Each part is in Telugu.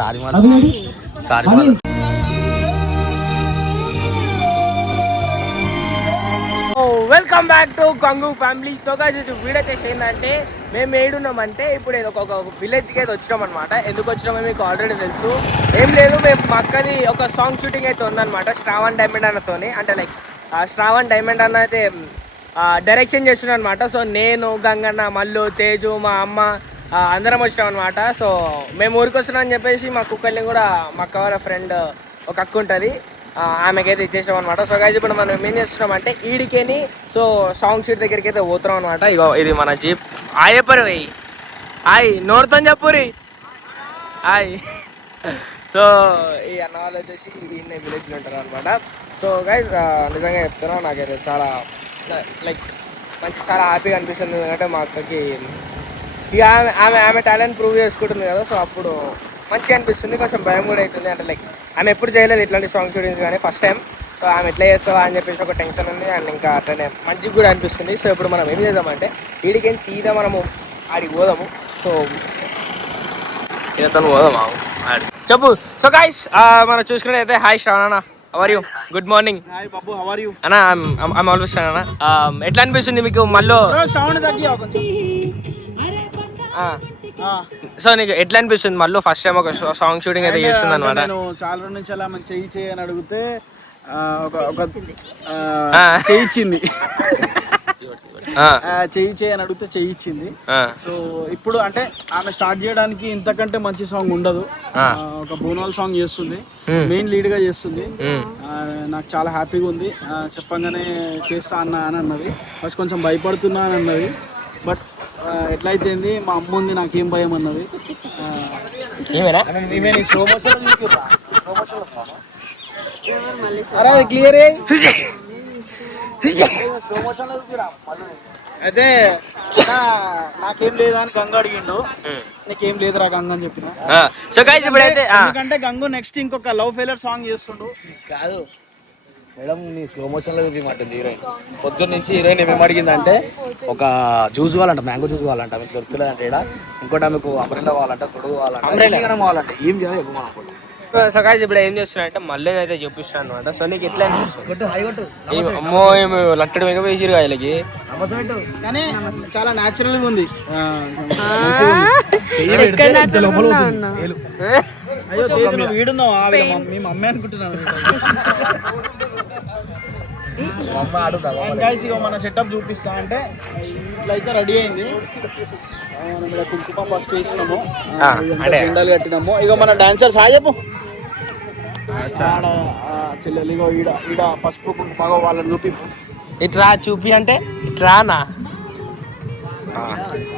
Sorry sorry welcome back to Gangu family. So guys video చేసి ఏంటంటే మేము ఏడున్నామంటే ఇప్పుడు ఒక విలేజ్కి అయితే వచ్చినాం అనమాట. ఎందుకు వచ్చినామో మీకు ఆల్రెడీ తెలుసు. ఏం లేదు, మేము మా అక్కది ఒక సాంగ్ షూటింగ్ అయితే ఉందన్నమాట శ్రావణ్ డైమండ్ అన్నతోని. అంటే లైక్ శ్రావణ్ డైమండ్ అన్న అయితే డైరెక్షన్ చేస్తున్నాను అనమాట. సో నేను, గంగన్న, మల్లు, తేజు, మా అమ్మ అందరం వచ్చినాం అనమాట. సో మేము ఊరికి వస్తున్నాం అని చెప్పేసి మా కుక్కల్ని కూడా మా అక్క వాళ్ళ ఫ్రెండ్ ఒక అక్క ఉంటుంది, ఆమెకైతే ఇచ్చేసాం అనమాట. సో గైస్ ఇప్పుడు మనం ఏం చేస్తున్నాం అంటే ఈడికేని సో సాంగ్ షూట్ దగ్గరికి అయితే పోతున్నాం అనమాట. ఇగో ఇది మన జీప్. హాయ్ చెప్పరు, హాయ్ నోడుతో చెప్పురి హాయ్. సో ఈ అన్న వాళ్ళు వచ్చేసి ఈయన విలేజ్లో ఉంటారు అనమాట. సో గైస్ నిజంగా చెప్తున్నాను, నాకైతే చాలా లైక్ చాలా హ్యాపీగా అనిపిస్తుంది. ఎందుకంటే మా అక్కకి ఇక ఆమె టాలెంట్ ప్రూవ్ చేసుకుంటుంది కదా. సో అప్పుడు మంచిగా అనిపిస్తుంది, కొంచెం భయం కూడా అవుతుంది. అంటే లైక్ ఆమె ఎప్పుడు చేయలేదు ఇట్లాంటి సాంగ్ షూటింగ్స్ కానీ, ఫస్ట్ టైం. సో ఆమె ఎట్లా చేస్తావా అని చెప్పేసి ఒక టెన్షన్ ఉంది. అండ్ ఇంకా అట్లనే మంచిగా కూడా అనిపిస్తుంది. సో ఇప్పుడు మనం ఏం చేద్దామంటే వీడికి సీదా మనము ఆడికి పోదాము. సో ఇతను పోదాము ఆడి చెప్పు. సో గైస్ మనం చూసుకున్నట్టయితే hi Shravana, how are you? Good morning. Hi Babu, how are you? అన్నా ఐమ్ ఆల్వేస్ అన్న. ఎట్లా అనిపిస్తుంది మీకు మళ్ళీ సౌండ్ తగ్గి కొంచెం? సో నీకు ఎట్లా అనిపిస్తుంది మళ్ళీ ఫస్ట్ టైం ఒక సాంగ్ షూటింగ్ అయితే చేస్తుంది అనమాట? నేను చాలా రోజుల నుంచి అలా మనం చెయ్యి అని అడిగితే చేయించింది, చెయ్యి అని అడిగితే చేయించింది. సో ఇప్పుడు అంటే ఆమె స్టార్ట్ చేయడానికి ఇంతకంటే మంచి సాంగ్ ఉండదు. ఒక బోనాల్ సాంగ్ చేస్తుంది, మెయిన్ లీడ్ గా చేస్తుంది. నాకు చాలా హ్యాపీగా ఉంది. చెప్పంగానే చేస్తా అని అన్నది. ఫస్ట్ కొంచెం భయపడుతున్నా అని అన్నది. బట్ ఎట్లయితే మా అమ్మ ఉంది, నాకేం భయం అన్నది. క్లియర్ అయితే నాకేం లేదా అని గంగ అడిగిండు. నీకేం లేదురా గంగ అని చెప్పిన. ఎందుకంటే గంగు నెక్స్ట్ ఇంకొక లవ్ ఫెయిలర్ సాంగ్ చేస్తుండు. కాదు మేడం, నీ స్లో మోషన్లో చూపించమంటుంది హీరోయిన్. పొద్దున్న నుంచి హీరోయిన్ ఏమేమి అడిగిందంటే ఒక జ్యూస్ కావాలంట, మ్యాంగో జ్యూస్ కావాలంట, మీకు దొరుకుతుందంటే ఇక్కడ. ఇంకోటి ఆమెకు అంబ్రెల్లా కావాలంట, గొడుగు కావాలంట. ఏం చేయాలి చెప్పు. సో గాయ్స్ ఇప్పుడు ఏం చేస్తున్నారంటే మళ్ళీ అయితే చూపిస్తాను అనమాట. సో నీకు ఎట్లా అమ్మో ఏమి లట్టడి మీద వేసిరు వీళ్ళకి, కానీ చాలా న్యాచురల్ గా ఉంది. వీడున్నావు మీ మమ్మీ అనుకుంటున్నాను. మన సెటప్ చూపిస్తా అంటే ఇట్లయితే రెడీ అయింది. మనం కుంకుమ పసుపు వేసినాము, జెండాలు కట్టినాము. ఇక మన డాన్సర్స్ హాయ్ చెప్పు. చెల్లెలు ఇగో ఈడ ఈడ పసుపు కుంకుమ వాళ్ళని చూపి. ఇట్రా చూపి అంటే ఇట్రానా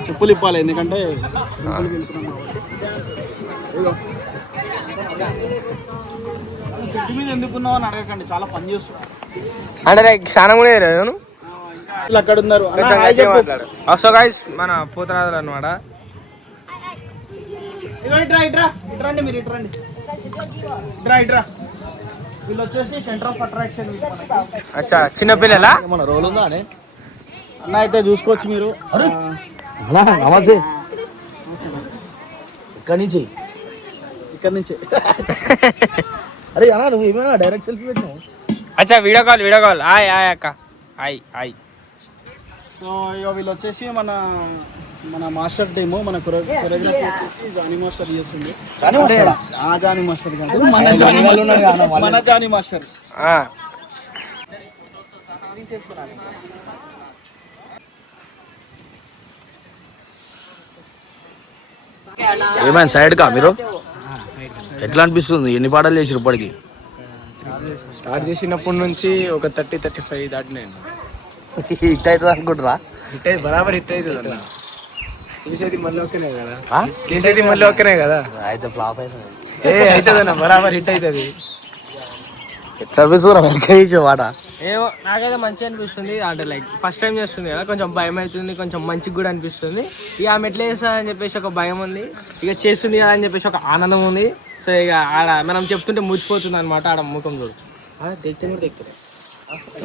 చెప్పులు ఇప్పాలి, ఎందుకంటే ఇంటి మీద ఎందుకున్నావు అని అడగకండి, చాలా పని చేస్తున్నా. అంటే స్నానం కూడా చేయలేదు అక్కడ ఉన్నారు. సో గైస్ మన పూతరాజులు అనమాట. ఇట్రండి మీరు, ఇట్రండి ఇట్రా. వీళ్ళు వచ్చేసి సెంటర్ ఆఫ్ అట్రాక్షన్. అచ్చా చిన్నపిల్లలా? మన రోల్ ఉందా అని అన్న అయితే చూసుకోవచ్చు మీరు. నమస్తే. ఇక్కడి నుంచి అరే అన్నా, నువ్వు ఏమైనా డైరెక్ట్ సెల్ఫీ పెట్టినావు? అచ్చా వీడియో కాల్. హాయ్ అక్క, హాయ్. సో ఇక వీళ్ళు వచ్చేసి మన మాస్టర్ టీము. మన కొరియోగ్రఫీ వచ్చేసి జానీ మాస్టర్ చేస్తుంది. జానీ మాస్టర్ కాదు, మన జానీ మాస్టర్. ఏమైనా సైడ్ కా మీరు? ఎట్లా అనిపిస్తుంది? ఎన్ని పాటలు చేసిరు ఇప్పటికి? స్టార్ట్ చేసినప్పటి నుంచి ఒక 30-35 దాటినాయి. హిట్ అవుతుంది అనుకుంటారా? హిట్ అయితే బరాబర్ హిట్ అవుతుంది అన్న. చేసేది మళ్ళీ ఓకేనే కదా. అయితే ఫ్లాప్ అవుతుంది. అవుతుంది అన్న, బరాబర్ హిట్ అవుతుంది. ఎట్లా అనిపిస్తుంది పాట? ఏమో నాకైతే మంచిగా అనిపిస్తుంది. అంటే లైక్ ఫస్ట్ టైం చేస్తుంది కదా, కొంచెం భయం అవుతుంది, కొంచెం మంచిగా కూడా అనిపిస్తుంది. ఇక ఆమె ఎట్లా చేస్తా అని చెప్పేసి ఒక భయం ఉంది, ఇక చేస్తుంది కదా అని చెప్పేసి ఒక ఆనందం ఉంది. సో ఇక ఆడ మనం చెప్తుంటే ముచ్చిపోతుంది అనమాట. ఆడ ముఖం చూడు দেখতে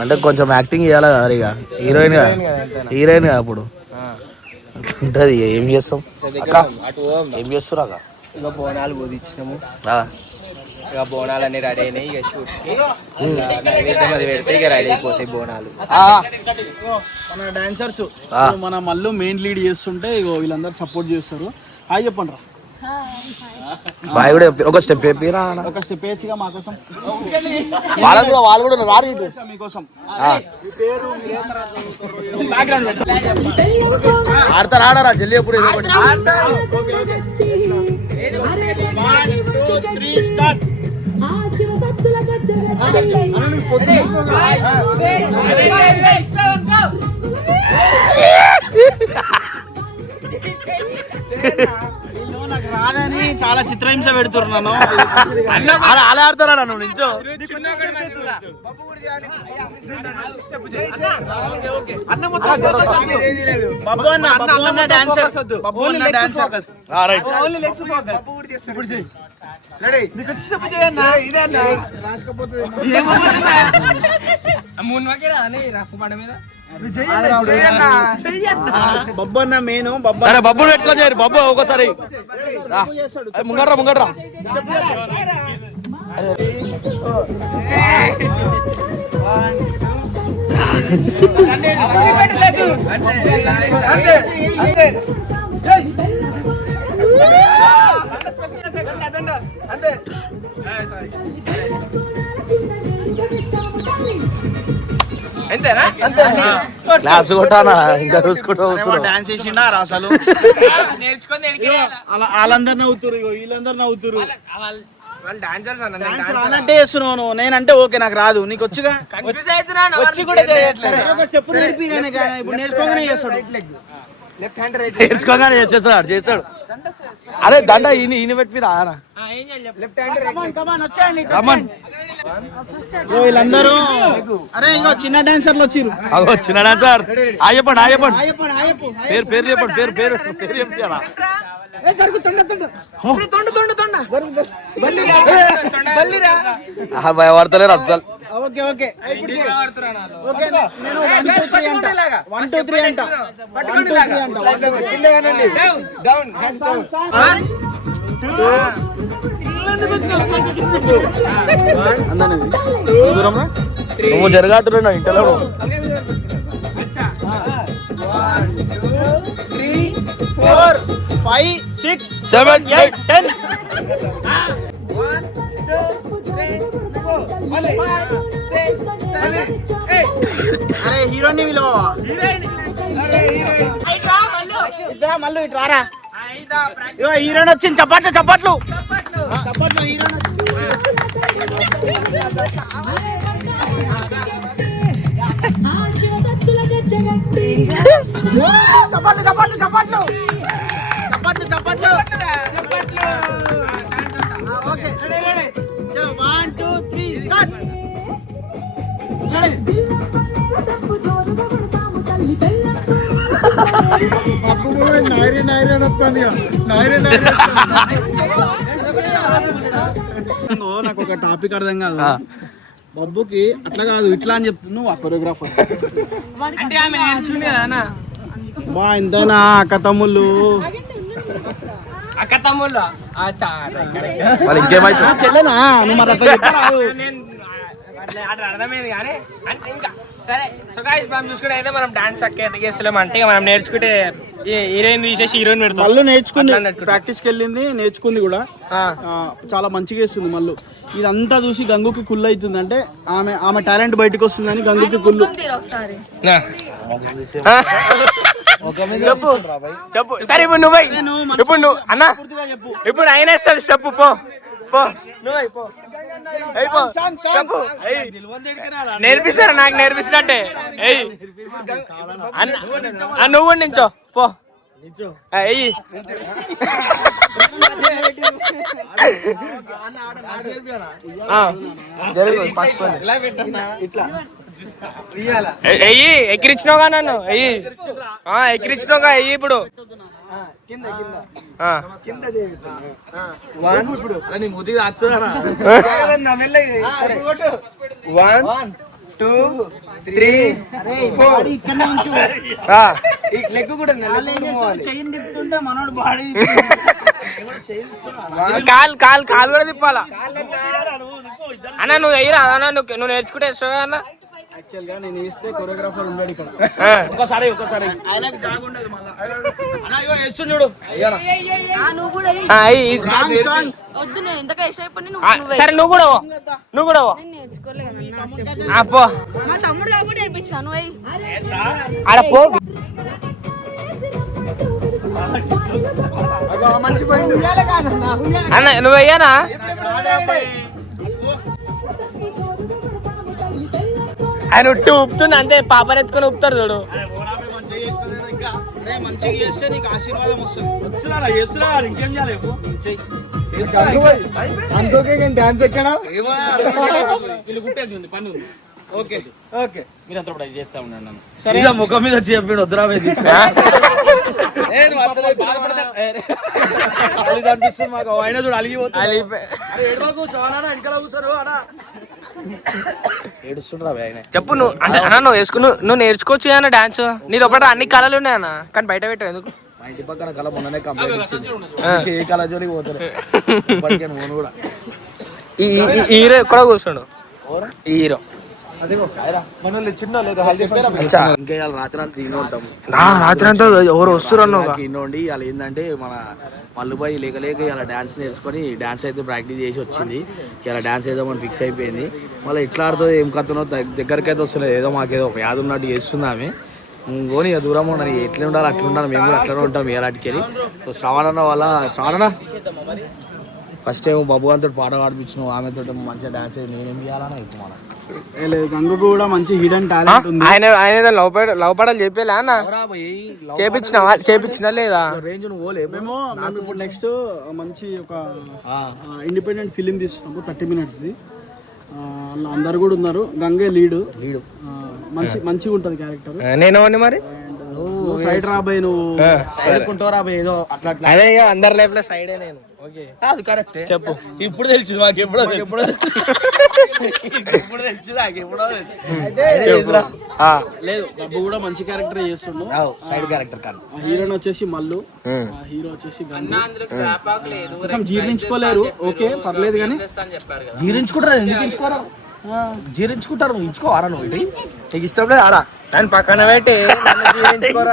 అంటే కొంచెం యాక్టింగ్ చేయాలి కదా ఇక. హీరోయిన్ కదా అప్పుడు ఉంటుంది. ఏం చేస్తాం? ఏం చేస్తురా? ఇక బోనాలు పోదిచ్చినాము. ఇక బోనాలన్నీ రెడీ అయినాయి. ఇక షూట్కి నైవేద్యం అది పెడితే ఇక రెడీ అయిపోతాయి బోనాలు. మన డాన్సర్స్ మన మళ్ళీ మెయిన్ లీడ్ చేస్తుంటే ఇగో వీళ్ళందరూ సపోర్ట్ చేస్తారు. హాయ్ చెప్పండి రా. బాయ్ కూడా ఒక స్టెప్ వేపిరా. ఒక స్టెప్ వేయచ్చుగా మా కోసం. వాళ్ళు కూడా రారు మీకోసం ఆడతారు. ఆడరా జల్లి ఎప్పుడు నాకు రాదని చాలా చిత్రహింస పెడుతున్నాను. అలా ఆడతారా నువ్వు నించో. బబ్బన్న మెయిన్ సరే బబ్బు ఎట్లా చేయరు బబ్బు ఒకసారి ముంగట్రా ముంగట్రా. క్లాప్స్ కొట్టానా ఇంకా చూసుకుంటా డాన్స్ చేసిండా అసలు వాళ్ళందరు నవ్వుతురు, వీళ్ళందరూ నవ్వుతురు. అన్నట్టే చేస్తున్నావు నువ్వు. నేనంటే ఓకే నాకు రాదు, నీకు వచ్చిగా వచ్చి కూడా చెప్పు నేర్పిరానే కానీ ఇప్పుడు నేర్చుకోగానే చేస్తాడు. నేర్చుకోగానే చేస్తాడు చేస్తాడు. అరే దండ ఈయన పెట్టిరా రమన్. వీళ్ళందరూ అరే ఇంకో చిన్న డాన్సర్లు వచ్చిర్రు. అగో చిన్న డాన్సర్ చెప్పండి చెప్పండి పేరు పేరు చెప్పండి పేరు పేరు పేరు చెప్తారా. భయపడతలేరు అసలు. ఓకే ఓకే ఓకే నేను 1 2 3 అంట 1 2 3 అంట 1 2 3 అంట. నువ్వు జరగట్టున్నా ఇంటలో 1 2 3 4 5 6 7 8 10. అరే హీరోని విలువ మళ్ళీ ఇటు రారా. హీరోయిన్ వచ్చింది. చప్పట్లు చప్పట్లు చప్పట్లు. హీరోయిన్ చప్పట్లు చప్పట్లు చప్పట్లు చప్పట్లు చప్పట్లు చప్పట్లు. Okay ready ready 1 2 3 start. అప్పుడు నాయరి నాయరి వస్తాను. నాకు ఒక టాపిక్ అర్థం కాదు. బబ్బుకి అట్లా కాదు ఇట్లా అని చెప్తున్నావు. ఆ కొరియోగ్రాఫర్ బా ఎంతనా అక్క తమ్ముళ్ళు ఇంకేమైతే చెల్లెనా నువ్వు మరి అట్లా చెప్పరాదు. అర్థమైంది కానీ అంటే ఇంకా సరే. సో గైస్ మనం చూసుకుంటే అయితే మనం డాన్స్ చేస్తలేము. అంటే మనం నేర్చుకుంటే హీరోయిన్ తీసేసి హీరోయిన్ పెడతాం. మళ్ళీ నేర్చుకుంది, ప్రాక్టీస్కి వెళ్ళింది, నేర్చుకుంది కూడా. చాలా మంచిగా వేస్తుంది. మళ్ళీ ఇదంతా చూసి గంగుకి కుళ్ళు అవుతుంది. అంటే ఆమె టాలెంట్ బయటకు వస్తుందని గంగుకి కుళ్ళు. చెప్పు చెప్పు సరే. ఇప్పుడు నువ్వు ఇప్పుడు నువ్వు అన్న ఇప్పుడు ఆయన వేస్తాడు స్టెప్. పో పో నువ్వు పో నేర్పిస్తారా నాకు నేర్పిస్తున్నట్టే. నువ్వు నించో పో. అయ్యి అయ్యి ఎక్కిరించినావుగా నన్ను. అయ్యి ఎక్కిరించినావుగా. అయ్యి ఇప్పుడు లెగ్ కూడా చైన్ తిప్పుతుంటే మనోడు బాడీ కాలు కూడా తిప్పాలా అన్న నువ్వు వెయ్యరా అన్న నువ్వు నేర్చుకుంటే వేస్తావా అన్న యాక్చువల్ గా నేను వేస్తే కొరియోగ్రాఫర్ ఉన్నాడు ఇక్కడ ఒకసారి ఆయనకు జాగ ఉండదు చూడు నువ్వు కూడా వద్దు నేను ఇంతగా ఇష్టపడి సరే నువ్వు కూడా నేను నేర్చుకోలేదు పో మా తమ్ముడు కాబట్టి నేర్పించాను ఆడ పో అన్న నువ్వు వెయ్యానా ఆయన ఉట్టి ఉప్పుతుంది అంతే పాపని ఎత్తుకొని ఉప్పుతారు చూడు మంచిగా చేస్తే నీకు ఆశీర్వాదం వస్తుంది ఇంకేం చేయాలి అందుకే నేను డాన్స్ ఎక్కడా వీళ్ళు కుట్టేది ఉంది పని ఉంది ఓకే ఓకే మీరు అంతా కూడా చేస్తా ఉండండి సరే ముఖం మీద వచ్చి చెప్పాడు వద్దురా అనిపిస్తుంది మాకు అయినా చూడు అలిగిపోతుంది ఏడుస్తుండ్రా ఆయన చెప్పు నువ్వు అంటే అన్న నువ్వు వేసుకుని నువ్వు నేర్చుకోవచ్చు అన్న డాన్స్ నీది ఒకటి అన్ని కళలు ఉన్నాయి అన్న కానీ బయట పెట్టావు ఎందుకు మా ఇంటి పక్కన కళ మొన్ననే కంప్లైంట్ ఇచ్చింది ఏ కళ జోలికి పోతారు కూడా ఈ హీరో ఎక్కడ కూర్చోడు ఈ హీరో ఇంకా రాత్రి అంతా తిని ఉంటాం రాత్రి అంతా ఎవరు వస్తున్నారు ఇన్నోండి ఇవాళ ఏంటంటే మన మల్లుబాయి లేక ఇలా డాన్స్ నేర్చుకొని డాన్స్ అయితే ప్రాక్టీస్ చేసి వచ్చింది ఇలా డాన్స్ ఏదో మనం ఫిక్స్ అయిపోయింది మళ్ళీ ఎట్లా ఆడుతుందో ఏం కథనో దగ్గరికి అయితే వస్తలేదు ఏదో మాకేదో ఒక యాద ఉన్నట్టు చేస్తుంది ఆమె ఇంకోని ఇక దూరం ఉండని ఎట్లా ఉండాలి అట్లా ఉండాలి మేము కూడా అట్లనే ఉంటాం ఏలాంటికి వెళ్ళి సో శ్రావణ వల్ల శ్రావణ ఫస్ట్ ఏమో బాబు అంతా పాట పాడిపించినావు ఆమెతో మంచిగా డాన్స్ నేనేం చేయాలన్నా ఇప్పుడు మన గంగు కూడా మంచి హిడెన్ టాలెంట్ ఉంది ఆయన లవ్ పాటలు చెప్పేలా అన్న చేపించినా లేదా రేంజ్ నువ్వు మేము ఇప్పుడు నెక్స్ట్ మంచి ఒక ఇండిపెండెంట్ ఫిలిం తీస్తున్నాము 30 minutes అందరు కూడా ఉన్నారు గంగే లీడ్ మంచిగా ఉంటది క్యారెక్టర్ నేను మరి సైడ్ రాబాయ్ నువ్వు ఏదో అట్లా అదే అందరి లైఫ్ లో సైడ్ నేను అది కరెక్ట్ చెప్పు ఇప్పుడు తెలిసింది మాకు ఎప్పుడో లేదు సబ్బు కూడా మంచి క్యారెక్టర్ చేస్తుండు సైడ్ క్యారెక్టర్ కాదు హీరోయిన్ వచ్చేసి మల్లు హీరో వచ్చేసి గంగు కొంచెం జీర్ణించుకోలేరు ఓకే పర్లేదు కానీ జీర్ణించుకుంటారు ఎందుకు జీర్ణించుకుంటారు ఇచ్చుకోవారా నువ్వు ఇటు నీకు ఇష్టం లేదు ఆడా దాని పక్కన పెట్టి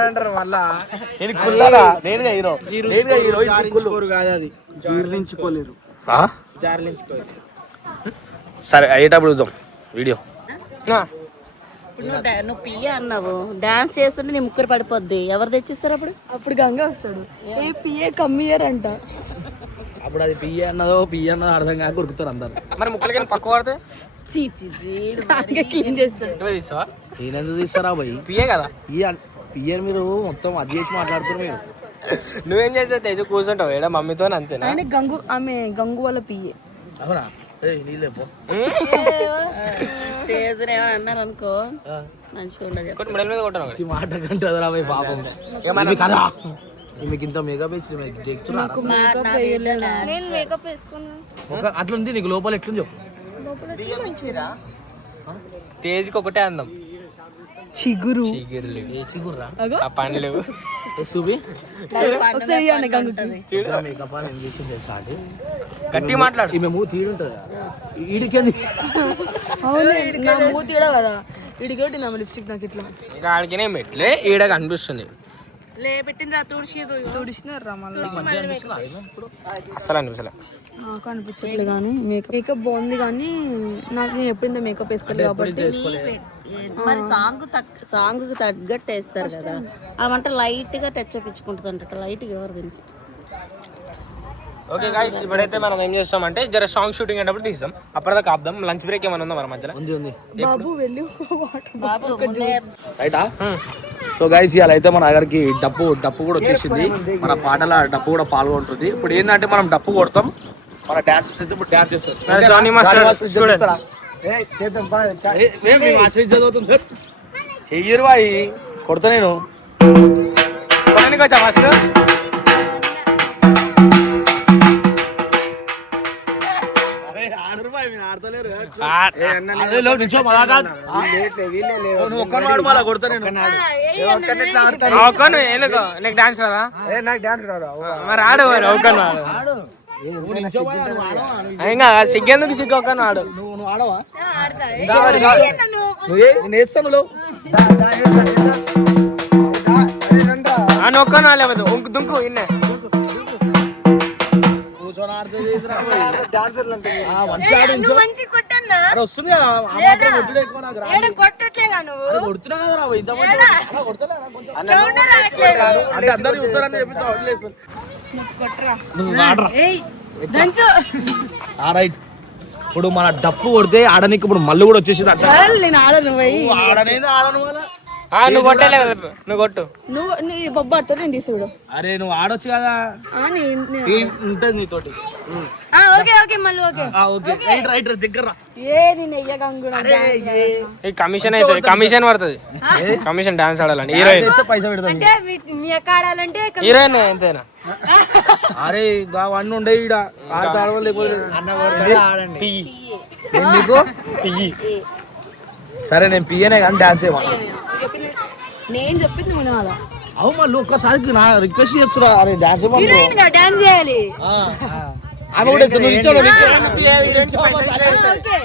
అంటారు మళ్ళా నేనుగా హీరో జీర్ణించుకోరు కాదు అది జీర్ణించుకోలేరు సరే అయ్యేటప్పుడు చూద్దాం వీడియో ఇప్పుడు నువ్వు పియ్య అన్నావు డాన్స్ చేస్తుంటే నీ ముక్కరు పడిపోద్ది ఎవరు తెచ్చిస్తారు అప్పుడు గంగా వస్తాడు ఏ పియ్య కమ్మియర్ అంట అప్పుడు అది పియ్య అన్నదో అర్థం కాక కొరుకుతారు అందరు మరి ముక్కలకి పక్క పడితే క్లీన్ చేస్తాడు నువ్వే తీస్తావా నేనెందుకు తీస్తారా భయ్ పియ్యే కదా పియ్యని మీరు మొత్తం అది చేసి మాట్లాడుతున్నారు మీరు నువ్వేం చేసావు తేజు కూర్చుంటావు ఏడా మమ్మీతో అంతేనా ఆయన గంగు వాళ్ళ పియ్యే అవునా నీళ్ళేపో అన్నారు అనుకో మంచిగా ఉండదు మెడల్ మీద కొట్టాను ఈ మాట కంటదరా భయ్ పాపం కదా మీకు ఇంత మేకప్ ఇచ్చి నేను మేకప్ వేసుకున్నాను అట్లుంది నీకు లోపల ఎట్లుంది చెప్పు తేజ్కి ఒకటే అందం చిగురు చిగుర్రా ఆ పండ్లు చూపి ఒకసారి మేకప్ అని ఏం చేసింది తెలుసా అంటే గట్టి మాట్లాడు ఈమె మూతి తీడుంటుంది ఈడికేంది నా మూతి కూడా కదా ఇడిగేటి నా లిప్స్టిక్ నాకు ఇట్లా ఇంకా ఆడికినే మెట్లే ఈడ కనిపిస్తుంది పెట్టింది తుడిచినారా అసలు అనిపిస్తలే నాకు అనిపించట్లేదు కానీ మేకప్ బాగుంది కానీ నాకు నేను ఎప్పుడు ఇంత మేకప్ వేసుకోలేదు కాబట్టి మరి సాంగ్ తగ్గట్టు వేస్తారు కదా అవంటే లైట్ గా టచ్ అప్పించుకుంటుంది లైట్ గా ఎవరు దీనికి ఓకే గాయ్స్ ఇప్పుడైతే మనం ఏం చేస్తామంటే జర సాంగ్ షూటింగ్ అయినప్పుడు తీస్తాం అప్పటిదాకా ఆపుదాం లంచ్ బ్రేక్ ఏమైనా ఉందా మన మధ్యలో ఉంది బాబు రైటా సో గైస్ ఇవాళ అయితే మన దగ్గరికి డప్పు కూడా వచ్చేసింది మన పాటల డప్పు కూడా పాల్గొంటుంది ఇప్పుడు ఏంటంటే మనం డప్పు కొడతాం మన డాన్స్ చేస్తే ఇప్పుడు డాన్స్ చేస్తాం చెయ్యరు వాయి కొడతా నేను వచ్చా ఫస్ట్ అరే ఆడరు బాయ్ నిల్చో మళ్ళా నువ్వు ఒక్కని వాడు మళ్ళా కొడతా నేను నీకు డాన్స్ రాదా? నాకు డాన్స్ రాదా? మరి ఆడు మరి ఒక్కను ఆడు. ఇంకా సిగ్గెందుకు సిగ్గు ఒక్కను ఆడు. నువ్వు ఆడవా? నేను వేస్తాను ఒక్కను ఆడలేదు దుంకు ఇన్నే కూర్చొని ఆడుతుంది వస్తుంది కొడుతున్నా కదా ఇంత అంటే అందరు చూస్తారని చెప్పి రైట్. ఇప్పుడు మన డప్పు కొడితే ఆడనికి ఇప్పుడు మళ్ళీ కూడా వచ్చేసింది. ఆడనేది ఆడను మళ్ళీ నువ్వు కొట్టలేదు. నువ్వు కొట్టు. నువ్వు బొబ్బ ఆడుతుంది నేను తీసుడు. అరే నువ్వు ఆడొచ్చు కదా ఉంటుంది నీతోటి. దగ్గర కమిషన్ అవుతుంది. కమిషన్ పడుతుంది. కమిషన్ డాన్స్ ఆడాలని హీరోయిన్ పైసా పెడతాం. హీరోయిన్ ఎంతైనా. అరే అవన్నీ ఉండే ఈడ సరే నేను పియ్యనే కానీ డాన్స్ నేను చెప్పింది వినాలా? అవు మళ్ళీ ఒక్కసారి నా రిక్వెస్ట్ చేస్తున్నా. అరే డాన్స్ డాన్స్ చేయాలి. ఆమె కూడా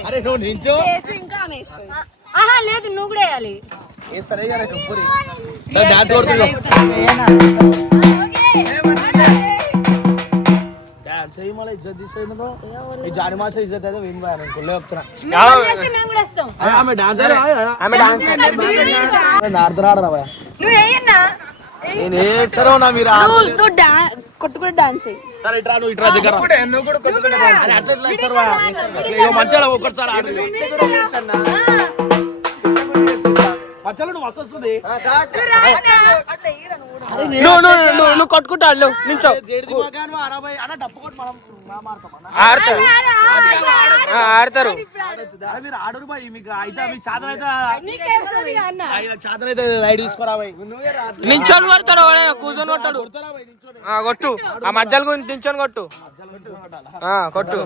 అరే నువ్వు నించో. లేదు నువ్వు కూడా వేయాలి. సరే డాన్స్ కొడుతుంది. డాన్స్ అయ్యి మళ్ళీ ఇజ్జత్ తీసుకుందో ఈ జాని మాస ఇజ్జత్ అయితే విన్ బాగా కొల్లే చెప్తున్నా. ఆమె డాన్స్ ఆడతారా నేను వేస్తారో నా మీరు కొట్టుకుంటే డాన్స్. సరే ఇట్రా నువ్వు ఇట్రా దగ్గర మంచిగా ఒక్కసారి ఆడు మచ్చలో నువ్వు వస్తుంది. నువ్వు కొట్టుకుంటా నించో ఆడతారు. మీరు ఆడరు బాయ్. మీకు అయితే మీకు చాదన అయితే లైట్ తీసుకోరా బాయ్. నించొని కొడతాడు. కూర్చొని కొట్టాడు. కొట్టు. ఆ మధ్యలో గురించి నించొని కొట్టు. కొట్టు.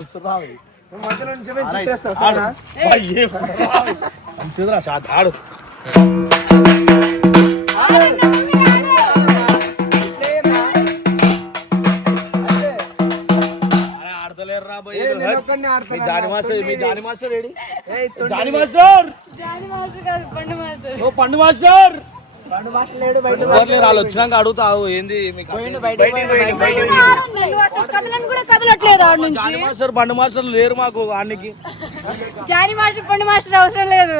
ఆడు Jani master ready. Jani master Pandu master వాళ్ళు వచ్చినాక అడుగుతావు ఏంది మాస్టర్ పండు మాస్టర్ లేరు మాకు ఆడికి. జాని మాస్టర్ పండు మాస్టర్ అవసరం లేదు.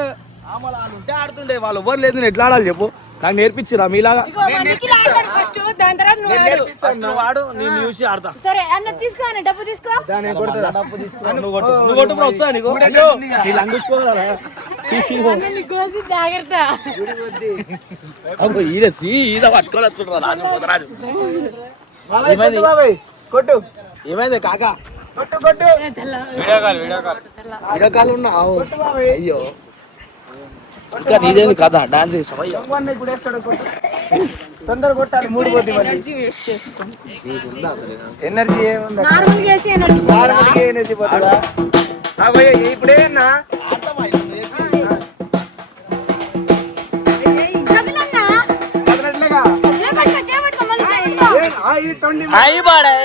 ఉంటే ఆడుతుండే వాళ్ళు ఎవరు లేదు. నేను ఎట్లా ఆడాలి చెప్పు. నాకు నేర్పించిరా మీలాగా. నేను చూసి ఆడతా. సరే అన్న తీసుకో అన్న డబ్బు తీసుకో. నువ్వు కొట్టు వస్తా నీకు జాగ్రత్త. కొట్టు ఏమైంది కాకా వీడియో కాల్ ఉన్నావు. అయ్యో ఇంకా నీదేంది కదా డాన్స్ చేసావా? తొందర కొట్టాలి. 3 పోతే ఎనర్జీ ఏముంది? ఎనర్జీ పోతుందా? ఇప్పుడేనా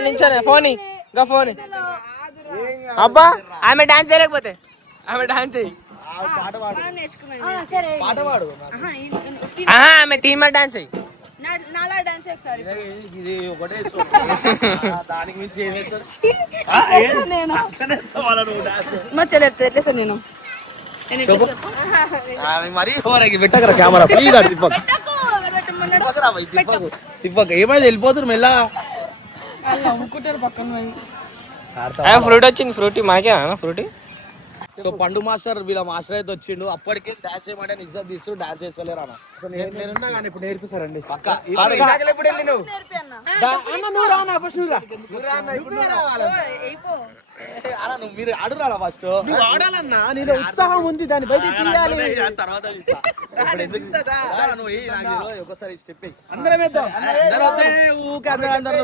నించోనే ఫోన్ ఇంకా ఫోన్. అబ్బా ఆమె డాన్స్ చేయలేకపోతే ఆమె డాన్స్ చెయ్యి. ఆమె థీమ్ డాన్స్ చెయ్యి. ఇది ఒకటే దానికి మించి ఏం మరీ పెట్టకరా కెమెరా తిప్పక ఏమైంది వెళ్ళిపోతున్నారు మెల్లగా. ఫ్రూట్ వచ్చింది. ఫ్రూటీ మాకే ఫ్రూటీ. సో పండు మాస్టర్ వీళ్ళ మాస్టర్ అయితే వచ్చిండు. అప్పటికే డాన్స్ చేయమంటే నిజం తీస్తూ డాన్స్ చేస్తలేరు అన్న. నేనున్నా కానీ ఇప్పుడు నేర్పిస్తారండి. పక్క మీరు ఆడురా ఫస్ట్. ఆడాలన్నా నీలో ఉత్సాహం ఉంది. దాన్ని బయట తీయాలి. తర్వాత ఒకసారి స్టెప్ అందరం వేద్దాం. ఊకే అందరూ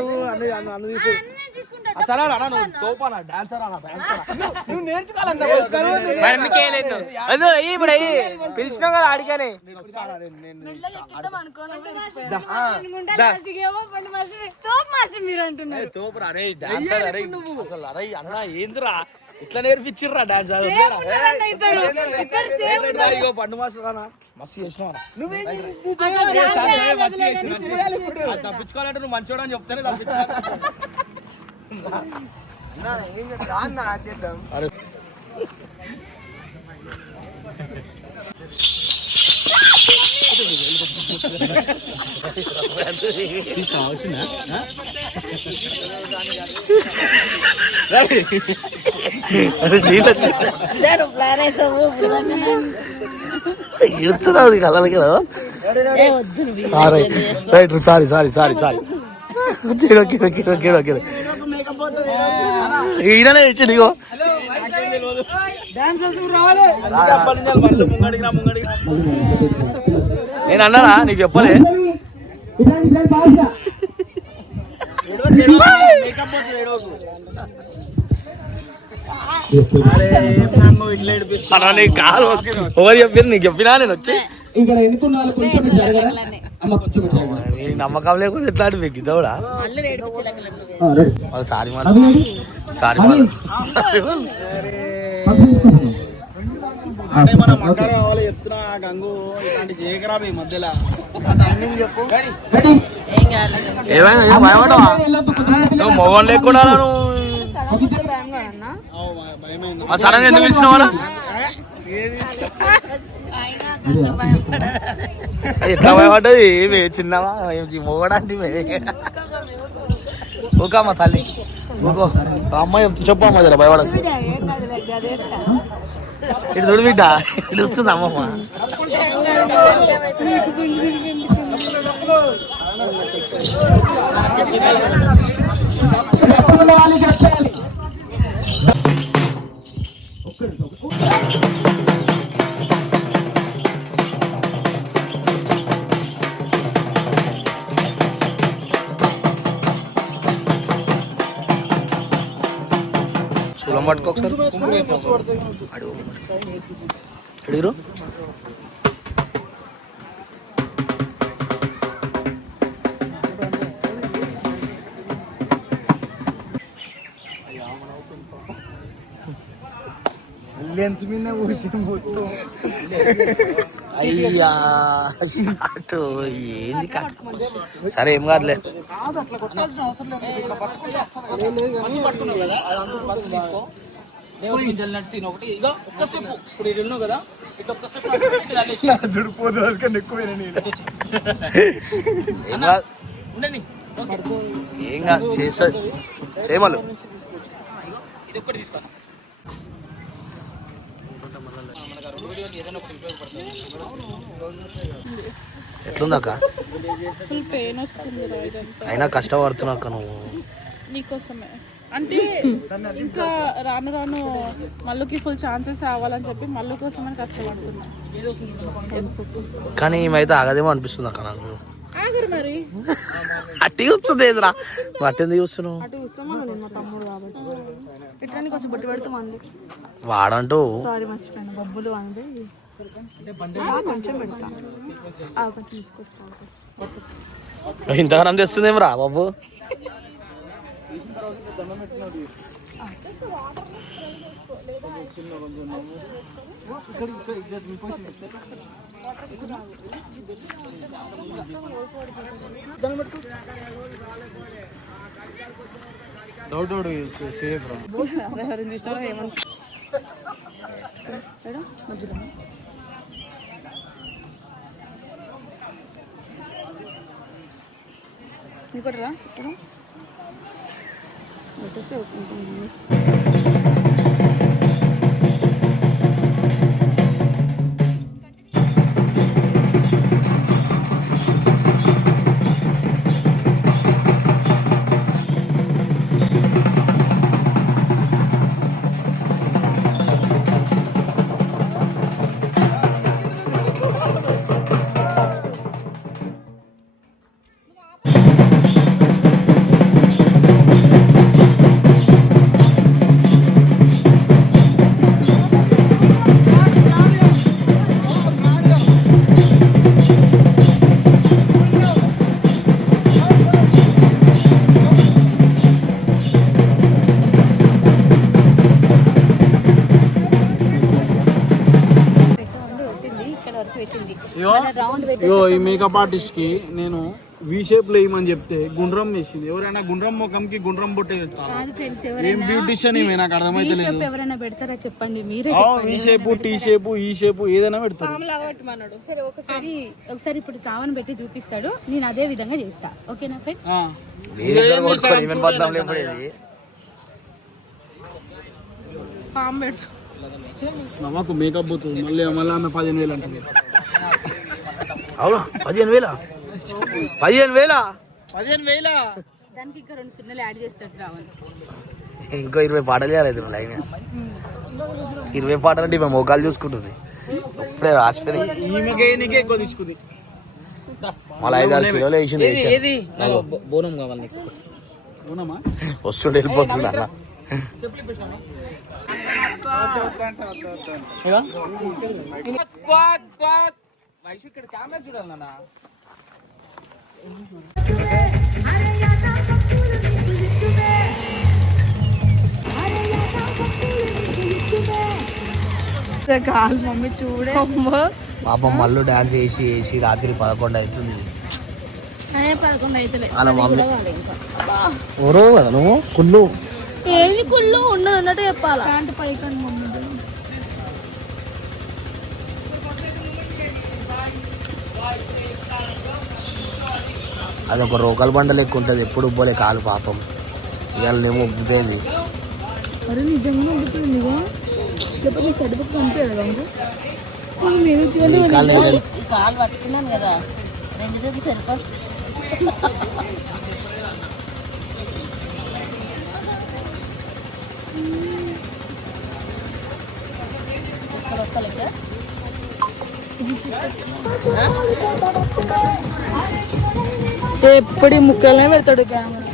అసలు అన్న నువ్వు తోపనా డాన్సర్ అన్న డాన్సర్ నువ్వు నేర్చుకోవాలన్నా మరి ఎందుకు వేయలేదు అదో ఇప్పుడు అయ్యి పిలిచినావు కదా ఆడిగానే తోపురా అరే డాన్సర్ అరే అసలు అరే అన్న ఏందిరా ఇట్లా నేర్పించిర్రా డాన్స్ ఇగో పండు మాస్టర్ అన్న మస్తు చేసినావు తప్పించుకోవాలంటే నువ్వు మంచోడు అని చెప్తేనే చేద్దాం అరే వచ్చిందా ఇడుతున్నది కలలకి right sorry sorry sorry sorry ఈయననే ఇచ్చింది ఇగో నేను అన్నానా నీకు చెప్పలే నీకు కాదు ఎవరు చెప్పారు నీకు చెప్పినా నేను వచ్చి నమ్మకం లేకపోతే ఎట్లా అంటే మీకు ఇదవడా సారీ సారీ అంటే మనం మకర కావాలి చెప్తున్నా గంగు ఇలాంటి చేయకరా మీ మధ్యలో ఏమైనా భయపడవా నువ్వు మొగం లేకుండా సడన్ ఎందుకు ఇచ్చిన వాళ్ళ ఎట్లా భయపడ్డది ఏమి చిన్నవా మొగడానికి ఊకమ్మ తల్లి ఊకో అమ్మాయి చెప్పు అమ్మ జర భయపడదు ఇటు చూడు బిడ్డ ఇటు వస్తుంది అమ్మమ్మ చూలం పట్టుకో ఒకసారి అడుగురు లెన్స్ మీద అయ్యా షాటు ఏంది సరే ఏం కాదులే అట్లా కొట్టాల్సిన అవసరం లేదు ఒకటి ఇక ఒక్క స్టెప్ ఇప్పుడు ఇది ఉన్నావు కదా ఇట్లా ఒక్క స్టెప్ చుడిపోదు ఎక్కువైనా ఉండండి ఏం కాదు చేస్తా చేయమలు ఇది ఒక్కటి తీసుకోండి ఏదైనా ఒకటి ఉపయోగపడుతుంది ఎట్లుందాక ఫుల్ పెయిన్ వస్తుంది అయినా కష్టపడుతున్నాక నువ్వు నీకోసమే అంటే ఇంకా రాను రాను మళ్ళీకి ఫుల్ ఛాన్సెస్ రావాలని చెప్పి మళ్ళీ కోసమని కష్టపడుతున్నా కానీ ఏమైతే ఆగదేమో అనిపిస్తుంది అక్క నాకు ఆగరు మరి అట్టి వస్తుంది ఏదిరా అట్టెందుకు చూస్తున్నావు అటు ఇస్తామా మా తమ్ముడు కాబట్టి ఇట్లా కొంచెం బొట్టు పెడితే మంది వాడంటూ సారీ మర్చిపోయాను బొబ్బులు అంది కొంచెం పెడతా కొంచెం తీసుకొస్తాను ఇంతగానం తెస్తుందేం రా బాబు ఇంకోటి రా ఇగో ఈ మేకప్ ఆర్టిస్ట్ కి నేను వి షేప్ లో వేయమని చెప్తే గుండ్రం వేసింది. ఎవరైనా గుండ్రం ముఖంకి గుండ్రం బొట్టే వేస్తారు. ఏం బ్యూటిషియన్ ఇవి నాకు అర్థమైతే లేదు. ఎవరైనా పెడతారా చెప్పండి మీరే. వి షేప్, టీ షేప్, ఈ షేప్ ఏదైనా పెడతారు. సరే ఒకసారి ఇప్పుడు శ్రావణ్ పెట్టి చూపిస్తాడు, నేను అదే విధంగా చేస్తా. ఓకేనా ఫ్రెండ్స్? నమ్మకు మేకప్ పోతుంది మళ్ళీ ఆమె 15,000 అంటుంది. అవునా 15,000? 15,000? దానికి ఇంకా 2 సిగ్నల్ యాడ్ చేస్తాడు శ్రావణ్. ఇంకో 20 పాటలు చేయాలి లైన్. 20 పాటలు అంటే మేము మోకాలు చూసుకుంటుంది. ఇప్పుడే రాసిపోయి ఈమెకే నీకే ఎక్కువ తీసుకుంది. మళ్ళీ 5-6 కిలోలు వేసింది. బోనం కావాలి అవునమ్మా వస్తుండే వెళ్ళిపోతున్నా అలా. ఇక్కడ కెమెరా చూడాలన్నా. కాదు మమ్మీ చూడే. పాపం మళ్ళీ డాన్స్ వేసి రాత్రి 11 అవుతుంది. 11 అవుతలే అలా మమ్మీ ఓరో కదా నువ్వు కుళ్ళు ఏంది కుళ్ళు ఉన్నట్టు చెప్పాలా. ప్యాంట్ పైకి మమ్మీ అదొక రోకల్ బండ లెక్క ఉంటుంది. ఎప్పుడు పోలే కాలు పాపం. ఇవాళనేమో ఉబ్బుతుంది. అరే నిజంగా ఉబ్బుతుంది. లేకపోతే సర్టిఫికెట్ పంపించదు కాలు పట్టుకున్నాను కదా 2 సేపు సరిపో. ఎప్పుడు ముక్కలనే పెడతాడు camera.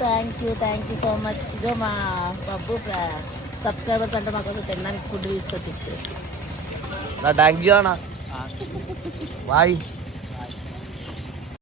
Thank you so much. ఇదో మా బాబు సబ్స్క్రైబర్స్ అంటే మాకు తినడానికి ఫుడ్ తీసుకొచ్చి ఇచ్చారు. థ్యాంక్ యూ అన్న బాయ్.